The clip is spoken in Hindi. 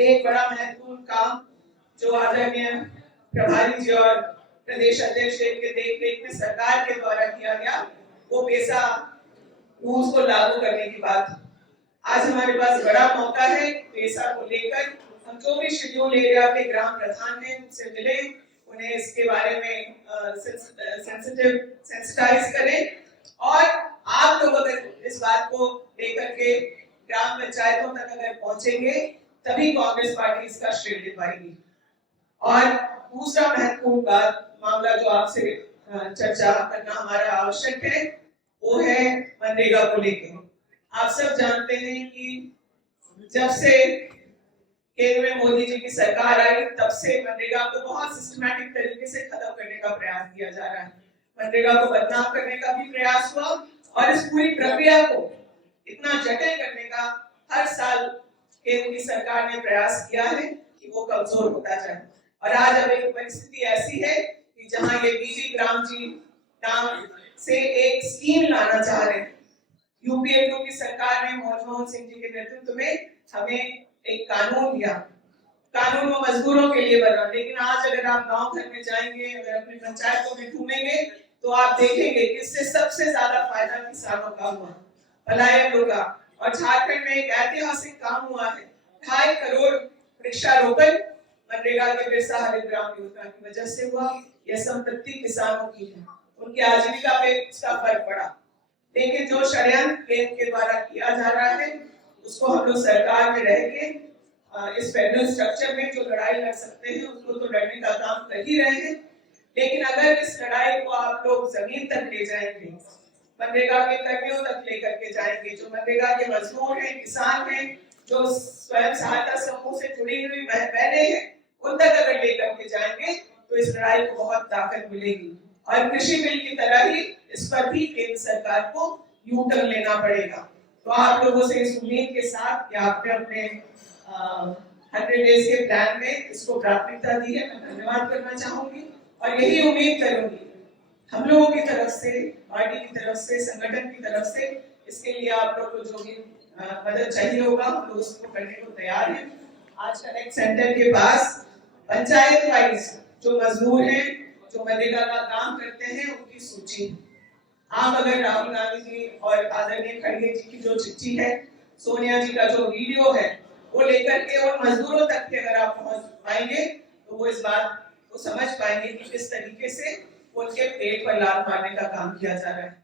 एक बड़ा महत्वपूर्ण काम जो आदरणीय प्रभारी जी और प्रदेश अध्यक्ष के देख में सरकार के द्वारा किया गया, वो पेशा रूल्स को लागू करने की बात। आज हमारे पास बड़ा मौका है पेशा को लेकर। हम जो भी शेड्यूल एरिया के ग्राम प्रधान हैं उनसे मिले, उन्हें इसके बारे में सेंसिटाइज करें और आप लोग अगर इस बात को लेकर के ग्राम पंचायतों तक अगर पहुंचेंगे तभी कांग्रेस पार्टी इसका श्रेय ले पाएगी। और दूसरा महत्वपूर्ण बात मामला जो आपसे चर्चा करना हमारा आवश्यक है वो है मनरेगा को लेकर। आप सब जानते हैं कि जब से केंद्र में मोदी जी की सरकार आई तब से मनरेगा को बहुत सिस्टमैटिक तरीके से खत्म करने का प्रयास किया जा रहा है। मनरेगा को बदनाम करने का भी प्रयास हुआ और इस पूरी प्रक्रिया को इतना जटिल करने का हर साल केंद्र की सरकार ने प्रयास किया है कि वो कमजोर होता जाए। और आज अब एक परिस्थिति ऐसी है कि जहां ये बीबी ग्राम जी नाम से एक स्कीम लाना चाह रहे हैं। यूपीए 2 की सरकार ने मनमोहन सिंह जी के नेतृत्व में हमें एक कानून दिया। कानून वो मजदूरों के लिए बना, लेकिन आज अगर आप गांव घर में जाएंगे, अगर अपनी पंचायतों में घूमेंगे तो आप देखेंगे कि इससे सबसे ज्यादा फायदा किसानों का हुआ, पलायन होगा। और झारखंड में एक ऐतिहासिक काम हुआ है, 2.5 करोड़ वृक्षारोपण मनरेगा के बिरसा हरित ग्राम योजना की वजह से हुआ। यह संपत्ति किसानों की है, उनकी आजीविका पे इसका फर्क पड़ा। लेकिन जो षड्यंत्र केंद्र के द्वारा किया जा रहा है उसको हम लोग सरकार में रह के इस फेडरल स्ट्रक्चर में जो लड़ाई लड़ सकते हैं उसको तो लड़ने का काम कर ही रहे हैं। लेकिन अगर इस लड़ाई को आप लोग जमीन तक ले जाएंगे, मनरेगा के कर्मियों तक लेकर के जाएंगे, जो मनरेगा के मजदूर हैं, किसान हैं, जो स्वयं सहायता समूह से जुड़ी हुई बहनें हैं, उन तक अगर लेकर के जाएंगे तो इस लड़ाई को बहुत ताकत मिलेगी। और कृषि बिल की तरह ही इस पर भी केंद्र सरकार को यू टर्न लेना पड़ेगा। तो आप लोगों से इस उम्मीद के साथ कि आपने अपने 100 डेज के प्लान में इसको प्राथमिकता दी है, मैं धन्यवाद करना चाहूंगी। और यही उम्मीद करूंगी हम लोगों की तरफ से, पार्टी की तरफ से, संगठन की तरफ से, इसके लिए आप लोग को जो भी मदद चाहिए होगा हम लोग उसको करने को तैयार हैं। आज कनेक्ट सेंटर के पास पंचायत वाइज जो मजदूर हैं, जो मनरेगा का काम करते हैं, उनकी सूची। आप अगर राहुल गांधी जी और आदरणीय खड़गे जी की जो चिट्ठी है, सोनिया जी का जो वीडियो है, वो लेकर के उन मजदूरों तक के अगर आप पहुंच पाएंगे तो वो इस बात को समझ पाएंगे कि किस तरीके से उनके पेट पर लात मारने का काम किया जा रहा है।